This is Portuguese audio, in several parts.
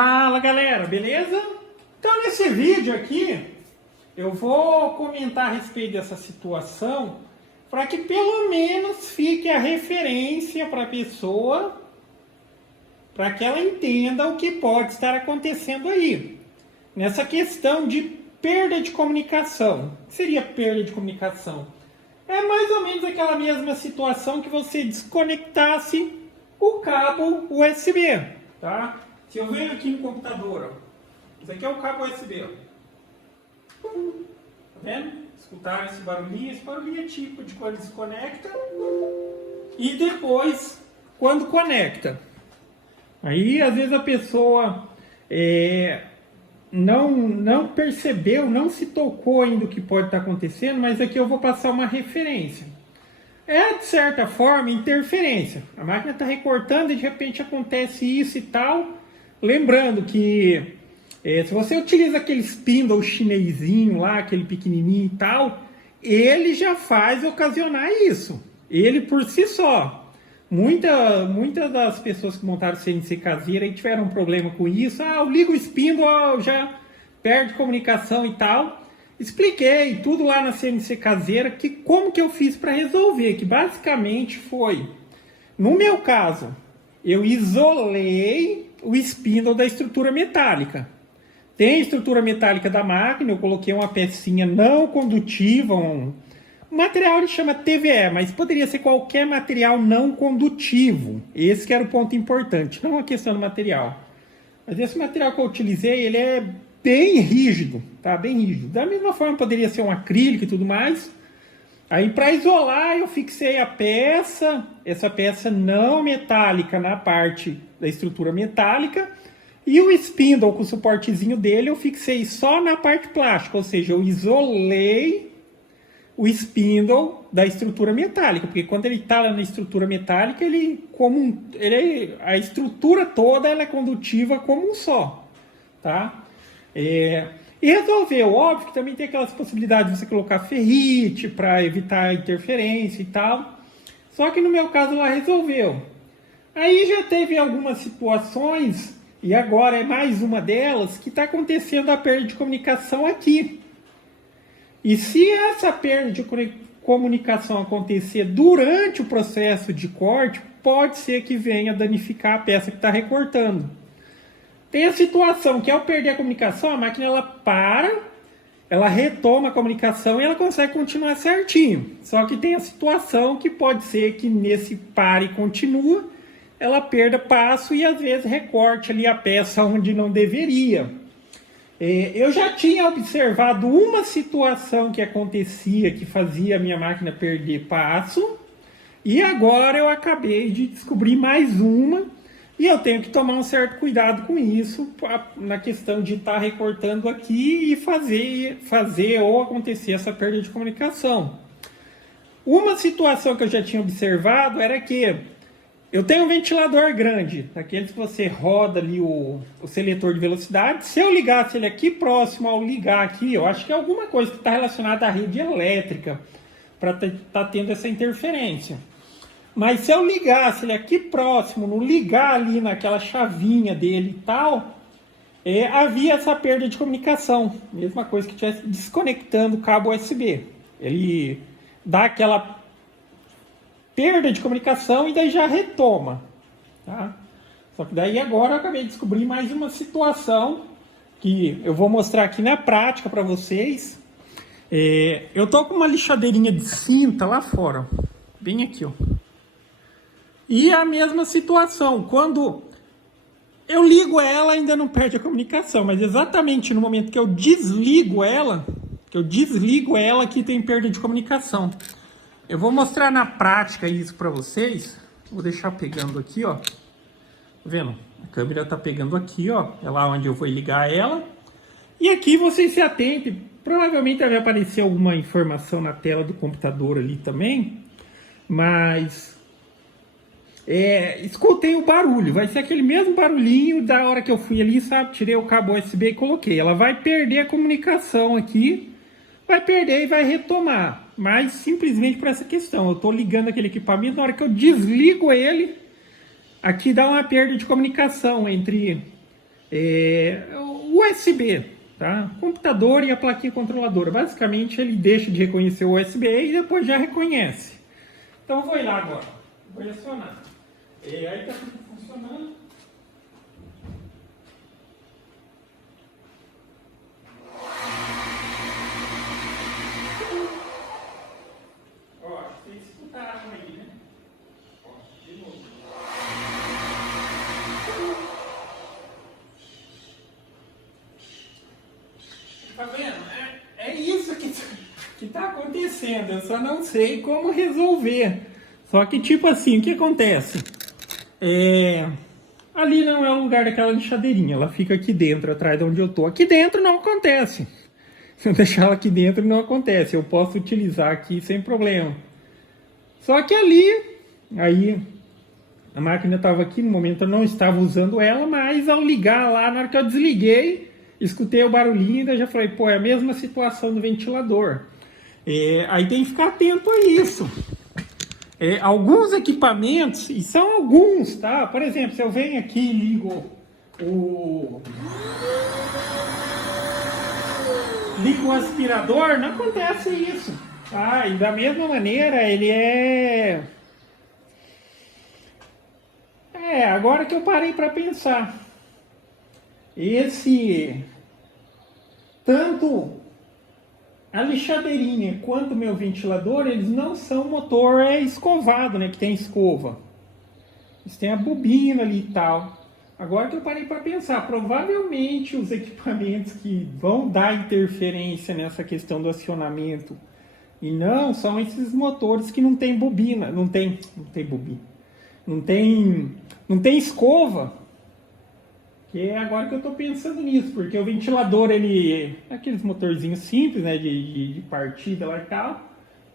Fala galera, beleza? Então nesse vídeo aqui eu vou comentar a respeito dessa situação para que pelo menos fique a referência para a pessoa, para que ela entenda o que pode estar acontecendo aí. Nessa questão de perda de comunicação. O que seria perda de comunicação? É mais ou menos aquela mesma situação que você desconectasse o cabo USB, tá? Se eu venho aqui no computador, ó, esse aqui é o cabo USB, ó. Tá vendo? Escutaram esse barulhinho? Esse barulhinho é tipo de quando desconecta e depois quando conecta. Aí às vezes a pessoa não percebeu, não se tocou ainda o que pode estar acontecendo, mas aqui eu vou passar uma referência. É de certa forma interferência. A máquina está recortando e de repente acontece isso e tal. Lembrando que se você utiliza aquele spindle chinesinho lá, aquele pequenininho e tal, ele já faz ocasionar isso. Ele por si só. Muitas das pessoas que montaram CNC caseira e tiveram um problema com isso. Ah, eu ligo o spindle, já perde comunicação e tal. Expliquei tudo lá na CNC caseira, como que eu fiz para resolver, que basicamente foi, no meu caso, eu isolei o spindle da estrutura metálica. Tem a estrutura metálica da máquina, eu coloquei uma pecinha não condutiva, o material ele chama TVE, mas poderia ser qualquer material não condutivo. Esse que era o ponto importante, não a questão do material. Mas esse material que eu utilizei, ele é bem rígido, tá? Bem rígido. Da mesma forma poderia ser um acrílico e tudo mais. Aí para isolar eu fixei a peça, essa peça não metálica na parte da estrutura metálica, e o spindle com o suportezinho dele eu fixei só na parte plástica, ou seja, eu isolei o spindle da estrutura metálica, porque quando ele está lá na estrutura metálica, a estrutura toda ela é condutiva como um só, tá? E resolveu, óbvio que também tem aquelas possibilidades de você colocar ferrite para evitar interferência e tal. Só que no meu caso ela resolveu. Aí já teve algumas situações, e agora é mais uma delas, que está acontecendo a perda de comunicação aqui. E se essa perda de comunicação acontecer durante o processo de corte, pode ser que venha danificar a peça que está recortando. Tem a situação que ao perder a comunicação, a máquina ela para, ela retoma a comunicação e ela consegue continuar certinho. Só que tem a situação que pode ser que nesse pare e continua, ela perda passo e às vezes recorte ali a peça onde não deveria. Eu já tinha observado uma situação que acontecia, que fazia a minha máquina perder passo, e agora eu acabei de descobrir mais uma. E eu tenho que tomar um certo cuidado com isso, na questão de estar recortando aqui e fazer ou acontecer essa perda de comunicação. Uma situação que eu já tinha observado era que eu tenho um ventilador grande, daqueles que você roda ali o seletor de velocidade. Se eu ligasse ele aqui próximo ao ligar aqui, eu acho que é alguma coisa que está relacionada à rede elétrica, para estar tendo essa interferência. Mas se eu ligasse ele aqui próximo, no ligar ali naquela chavinha dele e tal, havia essa perda de comunicação. Mesma coisa que estivesse desconectando o cabo USB. Ele dá aquela perda de comunicação e daí já retoma. Tá? Só que daí agora eu acabei de descobrir mais uma situação que eu vou mostrar aqui na prática para vocês. Eu estou com uma lixadeirinha de cinta lá fora, ó, bem aqui, ó. E a mesma situação, quando eu ligo ela ainda não perde a comunicação, mas exatamente no momento que eu desligo ela que tem perda de comunicação. Eu vou mostrar na prática isso para vocês, vou deixar pegando aqui, ó, tá vendo? A câmera tá pegando aqui, ó, é lá onde eu vou ligar ela. E aqui vocês se atentem, provavelmente vai aparecer alguma informação na tela do computador ali também, mas... escutei o barulho, vai ser aquele mesmo barulhinho da hora que eu fui ali, sabe? Tirei o cabo USB e coloquei. Ela vai perder a comunicação aqui, vai perder e vai retomar. Mas simplesmente por essa questão, eu estou ligando aquele equipamento, na hora que eu desligo ele, aqui dá uma perda de comunicação entre o USB, tá? Computador e a plaquinha controladora. Basicamente, ele deixa de reconhecer o USB e depois já reconhece. Então, eu vou ir lá agora. Vou acionar. Aí está tudo funcionando. Ó, vocês escutaram aí, né? Ó, de novo. Tá vendo? É isso que tá acontecendo. Eu só não sei como resolver. Só que, tipo assim, o que acontece? Ali não é o lugar daquela lixadeirinha. Ela fica aqui dentro, atrás de onde eu tô. Aqui dentro não acontece. Se eu deixar ela aqui dentro, não acontece. Eu posso utilizar aqui sem problema. Só que ali, aí a máquina estava aqui, no momento eu não estava usando ela, mas ao ligar lá, na hora que eu desliguei, escutei o barulhinho e já falei, pô, é a mesma situação do ventilador. Aí tem que ficar atento a isso. Alguns equipamentos, e são alguns, tá? Por exemplo, se eu venho aqui e ligo o aspirador, não acontece isso. Tá? E da mesma maneira, ele agora que eu parei para pensar. Tanto a lixadeirinha quanto o meu ventilador, eles não são motor escovado, né? Que tem escova. Eles têm a bobina ali e tal. Agora que eu parei para pensar, provavelmente os equipamentos que vão dar interferência nessa questão do acionamento e não são esses motores que não tem bobina, não tem bobina, não tem escova. Que é agora que eu estou pensando nisso, porque o ventilador, ele é aqueles motorzinhos simples, né, de partida lá e tal,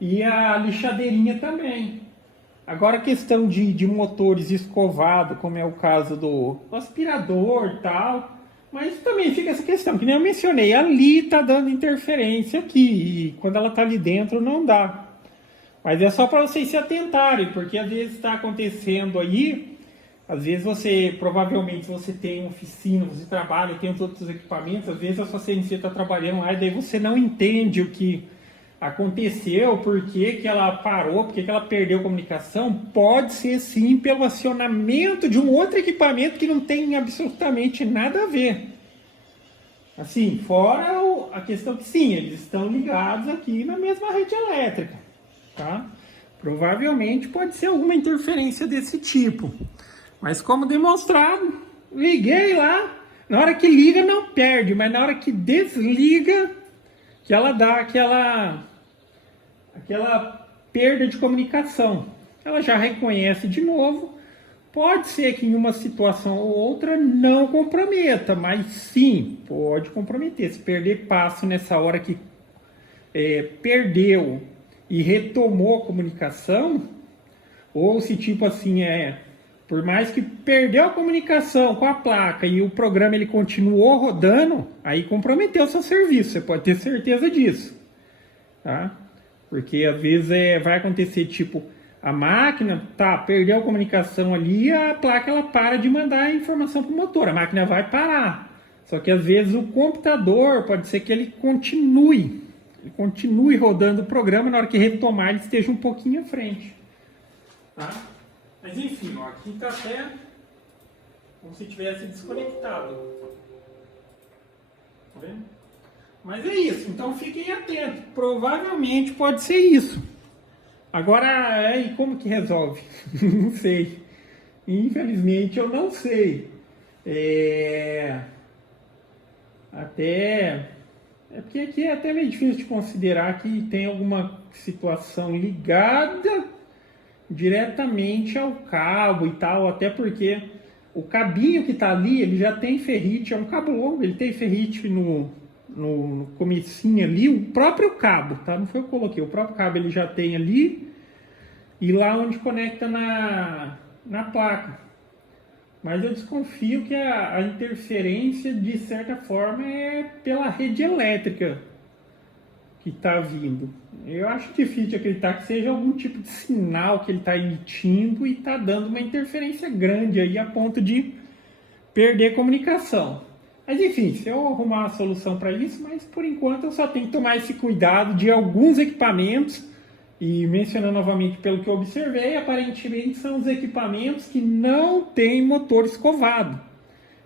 e a lixadeirinha também. Agora a questão de motores escovados, como é o caso do aspirador e tal, mas também fica essa questão, que nem eu mencionei, ali está dando interferência aqui, e quando ela está ali dentro não dá. Mas é só para vocês se atentarem, porque às vezes está acontecendo aí. Às vezes provavelmente você tem oficina, você trabalha, tem os outros equipamentos, às vezes a sua CNC está trabalhando lá e daí você não entende o que aconteceu, por que ela parou, por que ela perdeu a comunicação. Pode ser sim pelo acionamento de um outro equipamento que não tem absolutamente nada a ver. Assim, fora a questão que sim, eles estão ligados aqui na mesma rede elétrica, tá? Provavelmente pode ser alguma interferência desse tipo. Mas como demonstrado, liguei lá, na hora que liga não perde, mas na hora que desliga, que ela dá aquela perda de comunicação. Ela já reconhece de novo. Pode ser que em uma situação ou outra não comprometa, mas sim, pode comprometer. Se perder passo nessa hora que perdeu e retomou a comunicação, ou se tipo assim por mais que perdeu a comunicação com a placa e o programa ele continuou rodando, aí comprometeu o seu serviço, você pode ter certeza disso, tá? Porque às vezes vai acontecer tipo, a máquina perdeu a comunicação ali, a placa ela para de mandar a informação para o motor, a máquina vai parar. Só que às vezes o computador pode ser que ele continue rodando o programa, na hora que retomar ele esteja um pouquinho à frente, tá? Mas enfim, ó, aqui está até como se tivesse desconectado. Tá vendo? Mas é isso, então fiquem atentos. Provavelmente pode ser isso. Agora, e como que resolve? Não sei. Infelizmente eu não sei. Porque aqui é até meio difícil de considerar que tem alguma situação ligada diretamente ao cabo e tal, até porque o cabinho que está ali, ele já tem ferrite, é um cabo longo, ele tem ferrite no comecinho ali, o próprio cabo, tá? Não foi eu que coloquei, o próprio cabo ele já tem ali, e lá onde conecta na placa. Mas eu desconfio que a interferência, de certa forma, é pela rede elétrica que está vindo. Eu acho difícil de acreditar que seja algum tipo de sinal que ele está emitindo e está dando uma interferência grande aí a ponto de perder comunicação. Mas enfim, se eu arrumar uma solução para isso, mas por enquanto eu só tenho que tomar esse cuidado de alguns equipamentos, e mencionando novamente pelo que eu observei, aparentemente são os equipamentos que não têm motor escovado.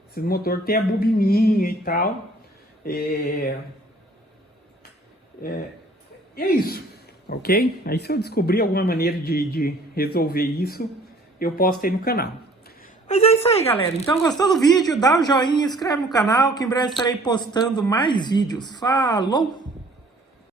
Esse motor tem a bobininha e tal. É isso, ok? Aí se eu descobrir alguma maneira de resolver isso, eu posto aí no canal. Mas é isso aí, galera. Então, gostou do vídeo? Dá o joinha, inscreve no canal, que em breve estarei postando mais vídeos. Falou!